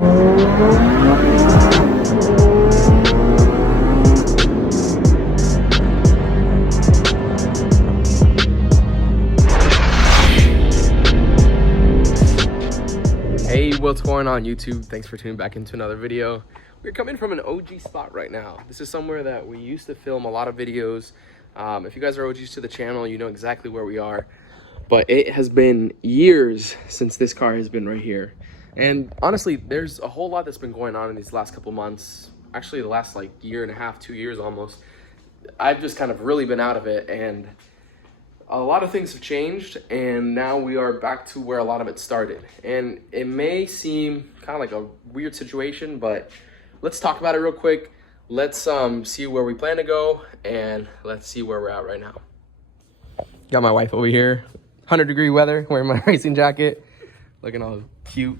Hey, what's going on YouTube? Thanks for tuning back into another video. We're coming from an OG spot right now. This is somewhere that we used to film a lot of videos. If you guys are OGs to the channel, you know exactly where we are. But it has been years since this car has been right here. And honestly, there's a whole lot that's been going on in these last couple months. Actually, the last like year and a half, 2 years almost. I've just kind of really been out of it, and a lot of things have changed, and now we are back to where a lot of it started. And it may seem kind of like a weird situation, but let's talk about it real quick. Let's see where we plan to go, and let's see where we're at right now. Got my wife over here, 100-degree weather, wearing my racing jacket, looking all cute.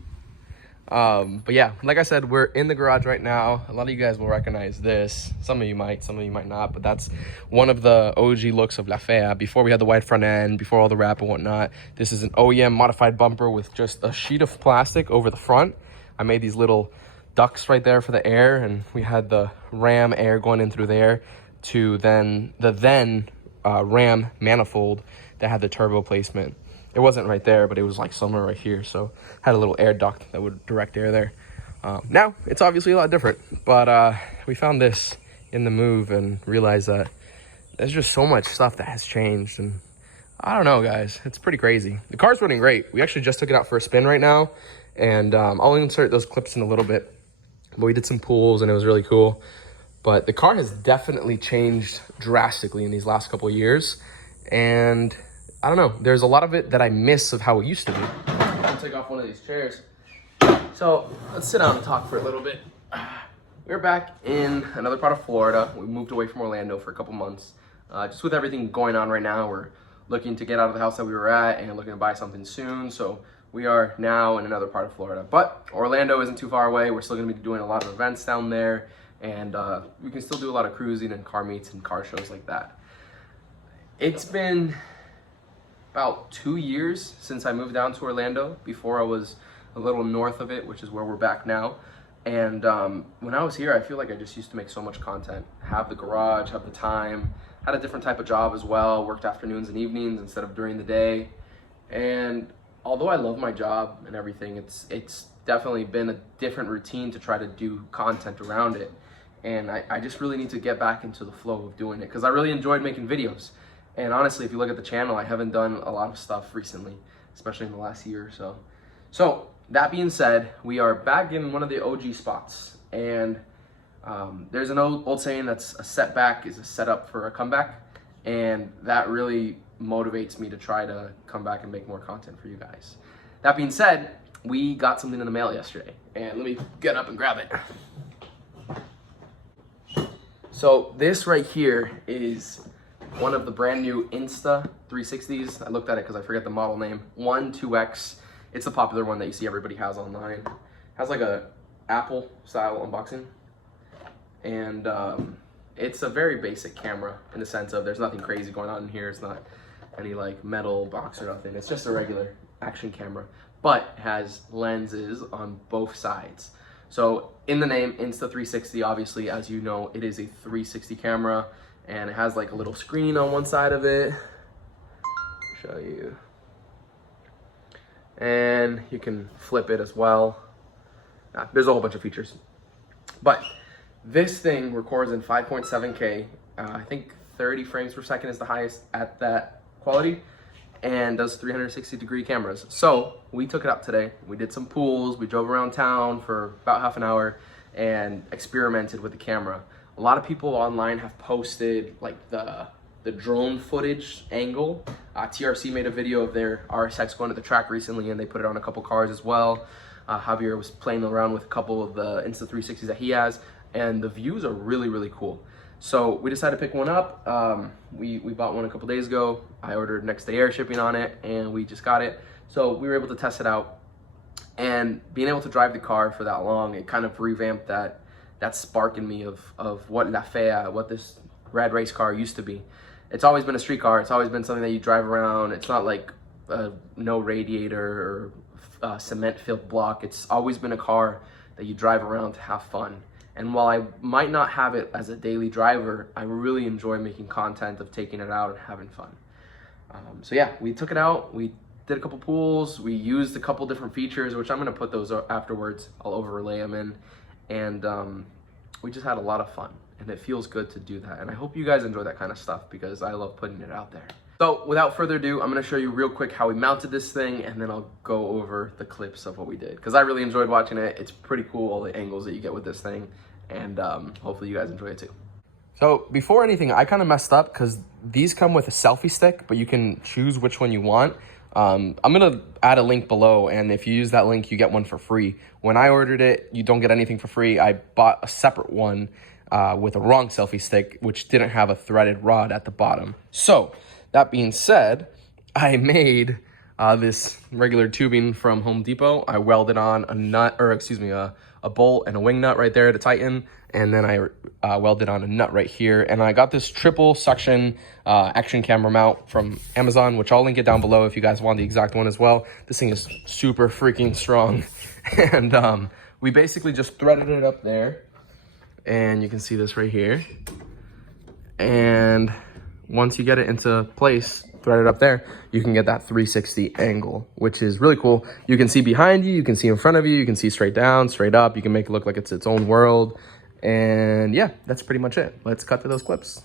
But yeah, like I said, we're in the garage right now. A lot of you guys will recognize this. Some of you might not, but that's one of the OG looks of La Fea. Before we had the wide front end, before all the wrap and whatnot. This is an OEM modified bumper with just a sheet of plastic over the front. I made these little ducts right there for the air, and we had the Ram air going in through there to the Ram manifold that had the turbo placement. It wasn't right there, but it was like somewhere right here. So had a little air duct that would direct air there. Now it's obviously a lot different, but we found this in the move and realized that there's just so much stuff that has changed. And I don't know, guys, it's pretty crazy. The car's running great. We actually just took it out for a spin right now, and I'll insert those clips in a little bit. But we did some pulls and it was really cool. But the car has definitely changed drastically in these last couple of years. And I don't know, there's a lot of it that I miss of how it used to be. I'll take off one of these chairs. So let's sit down and talk for a little bit. We're back in another part of Florida. We moved away from Orlando for a couple months. Just with everything going on right now, we're looking to get out of the house that we were at and looking to buy something soon. So we are now in another part of Florida. But Orlando isn't too far away. We're still gonna be doing a lot of events down there. And we can still do a lot of cruising and car meets and car shows like that. It's been about 2 years since I moved down to Orlando. Before I was a little north of it, which is where we're back now. And when I was here, I feel like I just used to make so much content. Have the garage, have the time, had a different type of job as well, worked afternoons and evenings instead of during the day. And although I love my job and everything, it's definitely been a different routine to try to do content around it. And I just really need to get back into the flow of doing it, because I really enjoyed making videos. And honestly, if you look at the channel, I haven't done a lot of stuff recently, especially in the last year or so. So that being said, we are back in one of the OG spots. And there's an old saying that's a setback is a setup for a comeback. And that really motivates me to try to come back and make more content for you guys. That being said, we got something in the mail yesterday. And let me get up and grab it. So this right here is one of the brand new Insta 360s. I looked at it because I forget the model name. 2X. It's the popular one that you see everybody has online. It has like a Apple style unboxing. And it's a very basic camera in the sense of there's nothing crazy going on in here. It's not any like metal box or nothing. It's just a regular action camera, but it has lenses on both sides. So in the name Insta 360, obviously, as you know, it is a 360 camera. And it has like a little screen on one side of it. Show you. And you can flip it as well. There's a whole bunch of features. But this thing records in 5.7K. I think 30 frames per second is the highest at that quality. And does 360-degree cameras. So we took it out today. We did some pulls. We drove around town for about half an hour and experimented with the camera. A lot of people online have posted like the drone footage angle. TRC made a video of their RSX going to the track recently, and they put it on a couple cars as well. Javier was playing around with a couple of the Insta 360s that he has, and the views are really, really cool. So we decided to pick one up. We bought one a couple days ago. I ordered next day air shipping on it, and we just got it. So we were able to test it out. And being able to drive the car for that long, it kind of revamped that spark in me of what La Fea, what this red race car used to be. It's always been a street car. It's always been something that you drive around. It's not like no radiator or cement-filled block. It's always been a car that you drive around to have fun. And while I might not have it as a daily driver, I really enjoy making content of taking it out and having fun. So yeah, we took it out, we did a couple pulls, we used a couple different features, which I'm gonna put those afterwards. I'll overlay them in. And we just had a lot of fun, and it feels good to do that. And I hope you guys enjoy that kind of stuff because I love putting it out there. So without further ado, I'm gonna show you real quick how we mounted this thing, and then I'll go over the clips of what we did, because I really enjoyed watching it. It's pretty cool, all the angles that you get with this thing, and hopefully you guys enjoy it too. So before anything, I kind of messed up because these come with a selfie stick, but you can choose which one you want. I'm gonna add a link below, and if you use that link, you get one for free. When I ordered it, you don't get anything for free. I bought a separate one with a wrong selfie stick, which didn't have a threaded rod at the bottom. So that being said, I made this regular tubing from Home Depot. I welded on a nut, or excuse me, a bolt and a wing nut right there to tighten, and then I welded on a nut right here. And I got this triple suction action camera mount from Amazon, which I'll link it down below if you guys want the exact one as well. This thing is super freaking strong. And we basically just threaded it up there, and you can see this right here. And once you get it into place, thread it up there, you can get that 360 angle, which is really cool. You can see behind you, you can see in front of you, you can see straight down, straight up. You can make it look like it's its own world. And yeah, that's pretty much it. Let's cut to those clips.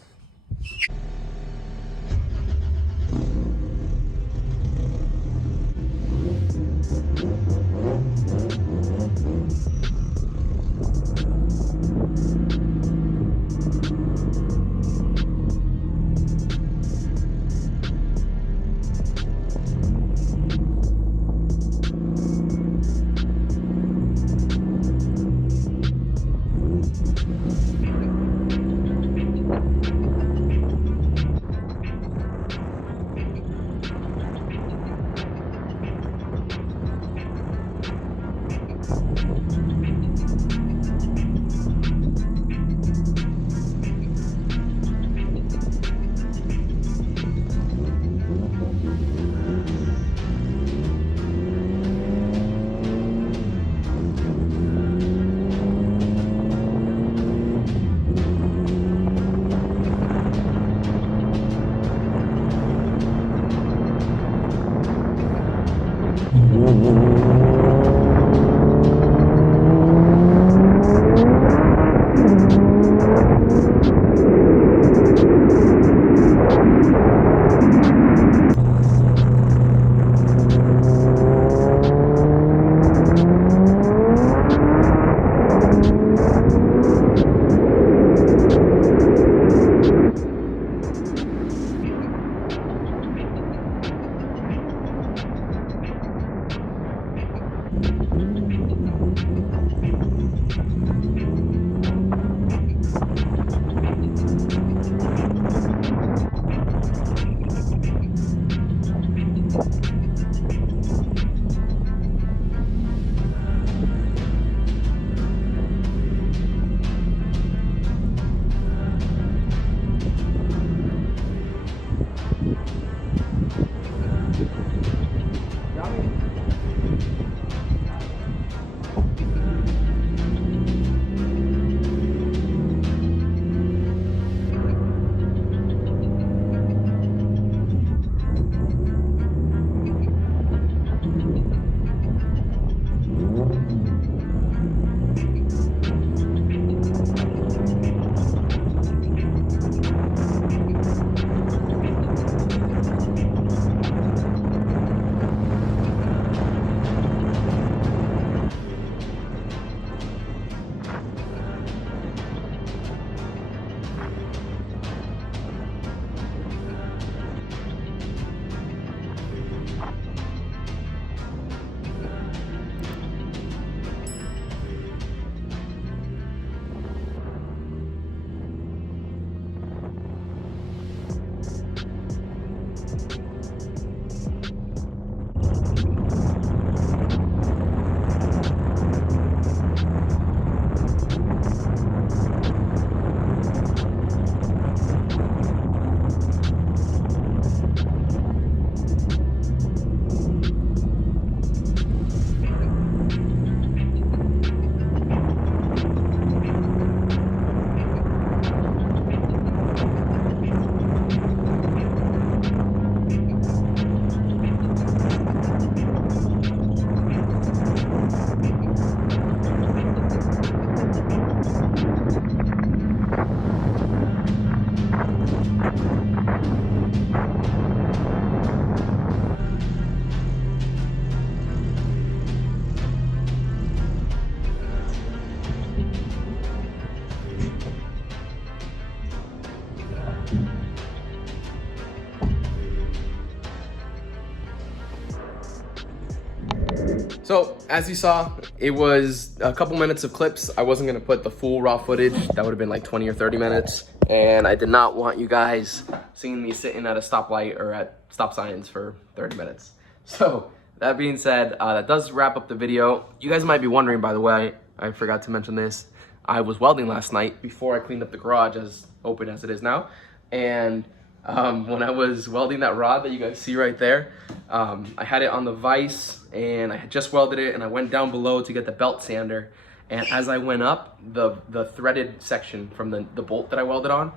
as you saw, it was a couple minutes of clips. I wasn't gonna put the full raw footage. That would have been like 20 or 30 minutes. And I did not want you guys seeing me sitting at a stoplight or at stop signs for 30 minutes. So that being said, that does wrap up the video. You guys might be wondering, by the way, I forgot to mention this. I was welding last night before I cleaned up the garage, as open as it is now. And when I was welding that rod that you guys see right there, I had it on the vise and I had just welded it, and I went down below to get the belt sander. And as I went up, the threaded section from the bolt that I welded on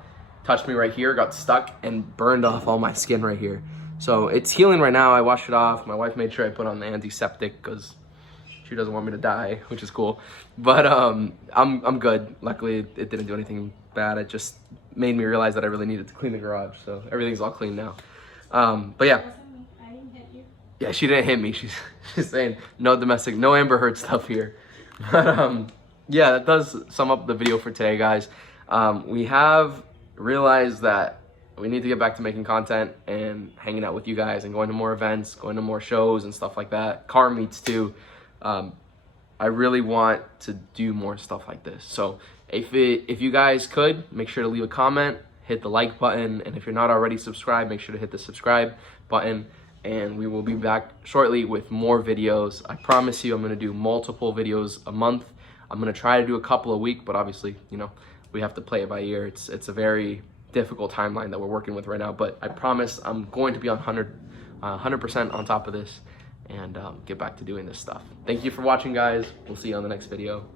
touched me right here, got stuck and burned off all my skin right here. So it's healing right now. I washed it off. My wife made sure I put on the antiseptic because she doesn't want me to die, which is cool. But I'm good. Luckily, it didn't do anything bad. It just made me realize that I really needed to clean the garage. So everything's all clean now. But yeah. I didn't hit you. Yeah, she didn't hit me. She's saying no domestic, no Amber Heard stuff here. But yeah, that does sum up the video for today, guys. We have realized that we need to get back to making content and hanging out with you guys and going to more events, going to more shows and stuff like that. Car meets too. I really want to do more stuff like this. So if you guys could, make sure to leave a comment, hit the like button, and if you're not already subscribed, make sure to hit the subscribe button, and we will be back shortly with more videos. I promise you I'm going to do multiple videos a month. I'm going to try to do a couple a week, but obviously, you know, we have to play it by ear. It's a very difficult timeline that we're working with right now, but I promise I'm going to be on 100% on top of this and get back to doing this stuff. Thank you for watching, guys. We'll see you on the next video.